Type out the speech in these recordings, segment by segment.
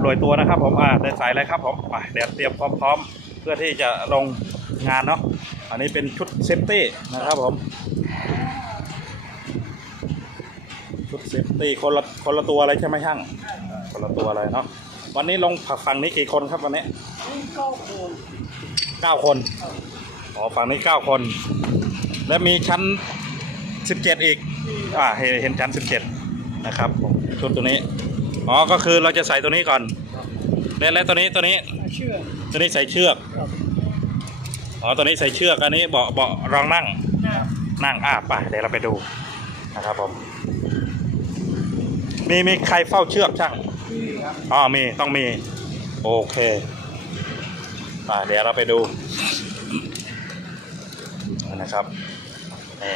โรยตัวนะครับ ผมอ่าได้ใส่เลยครับผมไปเดี๋ยวเตรียมพร้อมๆ เพื่อที่จะลงงานเนาะอันนี้เป็นชุดเซฟตี้นะครับผมชุดเซฟตี้คนละคนละตัวอะไรใช่ไหมช่างคนละตัวอะไรเนาะวันนี้ลงฝั่งนี้กี่คนครับวันนี้นี่ก็โคนเก้าคนอ๋อฝั่งนี้เก้าคน และมีชั้นสิบเจ็ดอีกอ่าเห็นเห็นชั้นสิบเจ็ดนะครับผมชุดตัวนี้ อ๋อ ก็คือเราจะใส่ตัวนี้ก่อน และและตัวนี้ตัวนี้ เชื่อตัวนี้ใส่เชือกครับอ๋อ ตัวนี้ใส่เชือก อันนี้เบาะเบาะรองนั่งนะนั่งอะไปเดี๋ยวเราไปดูนะครับผม มีมีใครเฝ้าเชือกช่าง นี่ครับอ๋อมีต้องมี โอเคอะเดี๋ยวเราไปดูนะครับนี่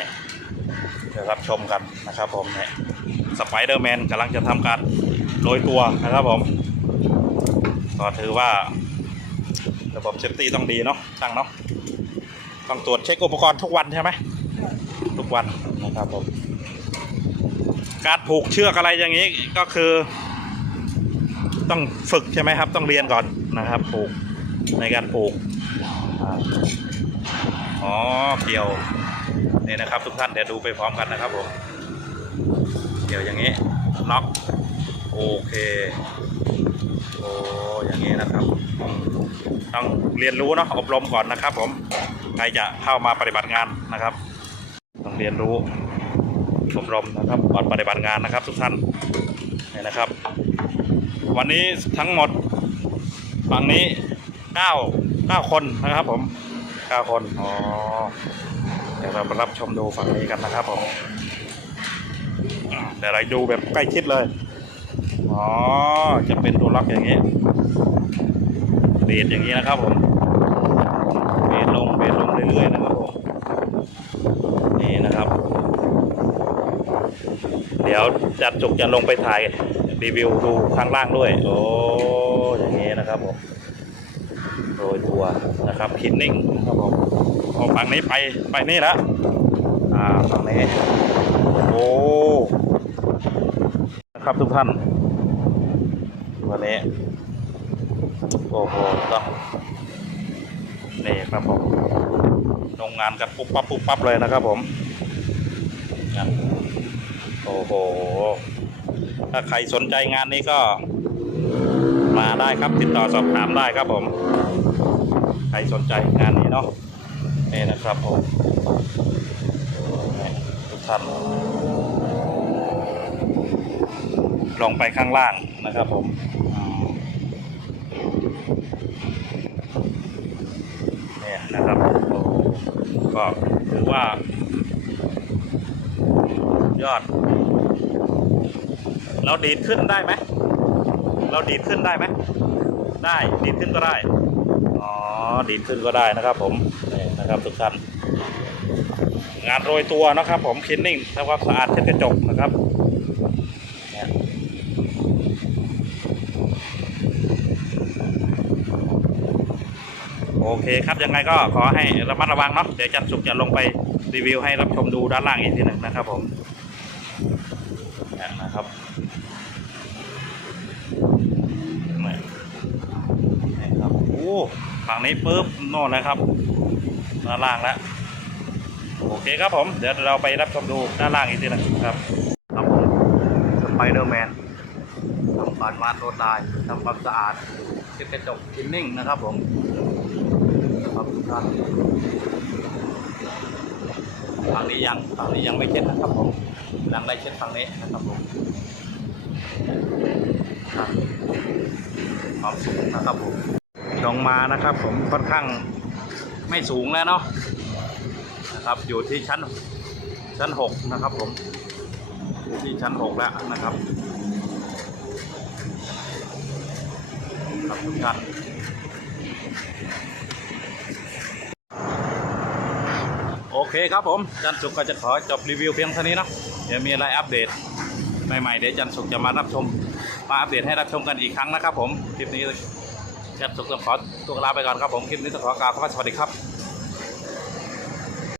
เดี๋ยวรับชมกันนะครับผมเนี่ยสไปเดอร์แมนกำลังจะทำการ โรยตัวนะครับผมก็ถือว่า ระบบเซฟตี้ต้องดีเนาะช่างเนาะต้องตรวจเช็คอุปกรณ์ทุกวันใช่ไหมทุกวันนะครับผมการผูกเชือกอะไรอย่างนี้ก็คือ ต้องฝึกใช่ไหมครับ ต้องเรียนก่อนนะครับ ผูกในการผูกอ๋อเกี่ยวนี่นะครับ ทุกท่านเดี๋ยวดูไปพร้อมกันนะครับผมเกี่ยวอย่างนี้น็อก โอเคโอ้อย่างนี้นะครับต้องเรียนรู้เนาะอบรมก่อนนะครับผมใครจะเข้ามาปฏิบัติงานนะครับ ต้องเรียนรู้อบรมนะครับก่อนปฏิบัติงานนะครับ ทุกท่านนี่นะครับ วันนี้ทั้งหมดฝั่งนี้เก้าเก้าคนนะครับผมเก้าคนอ๋อเดี๋ยวเรามารับชมดูฝั่งนี้กันนะครับผมอ่าเดี๋ยวเราดูแบบใกล้ชิดเลย อ๋อ จะเป็นตัวล็อกอย่างนี้ เบียดอย่างนี้นะครับผม เบียดลง เบียดลงเรื่อยๆนะครับผม นี่นะครับ เดี๋ยวจัดจุกจะลงไปถ่ายรีวิวดูข้างล่างด้วย โอ้ อย่างนี้นะครับผมโรยตัวนะครับคินนิ่งนะครับผมโอ้ฝั่งนี้ไปไปนี่ล้วอ่าฝั่งนี้ โอ้ ครับทุกท่าน วันนี้ โอ้โหต้องนี่ครับผมลงงานกันปุ๊บปั๊บปุ๊บปั๊บเลยนะครับผมโอ้โห ถ้าใครสนใจงานนี้ก็ มาได้ครับติดต่อสอบถามได้ครับผม ใครสนใจงานนี้เนาะนี่นะครับผมทุกท่าน ลงไปข้างล่างนะครับผมเนี่ยนะครับก็ถือว่ายอด เราดีดขึ้นได้ไหมเราดีดขึ้นได้ไหมได้ดีดขึ้นก็ได้อ๋อดีดขึ้นก็ได้นะครับ ผมนี่นะครับทุกท่านงานโรยตัวนะครับ ผมคินนิ่งทำความสะอาดเช็ดกระจกนะครับเนี่ย โอเคครับยังไงก็ขอให้ระมัดระวังเนาะเดี๋ยวจันสุกจะลงไปรีวิวให้รับชมดูด้านล่างอีกทีหนึ่งนะครับผมนะครับนี่ครับโอ้ฝั่งนี้ปุ๊บโน่นนะครับด้านล่างแล้วโอเคครับผมเดี๋ยวเราไปรับชมดูด้านล่างอีกทีหนึ่งครับครับผมสไปเดอร์แมนทำบานวาดตัวตายทำความสะอาดเช็ดกระจกคินนิ่งนะครับผม ครับทุกท่านฝั่งนี้ยังฝั่งนี้ยังไม่เช็ดนะครับผมยังได้เช็ดฝั่งนี้นะครับผมครับความสูงนะครับผมลงมานะครับ ผมค่อนข้างไม่สูงแล้วเนาะนะครับ อยู่ที่ชั้นชั้นหกนะครับผมอยู่ที่ชั้นหกแล้วนะครับครับทุกท่าน โอ เคครับผมจันสุกก็จะขอจบรีวิวเพียงเท่านี้นะเดี๋ยวมีอะไรอัปเดตใหม่ๆเดี๋ยวจันสุกจะมารับชม มาอัปเดตให้รับชมกันอีกครั้งนะครับผมคลิปนี้จันสุกต้องขอตัวลาไปก่อนครับผมคลิปนี้ต้องขอกล่าวคำว่าสวัสดีครับ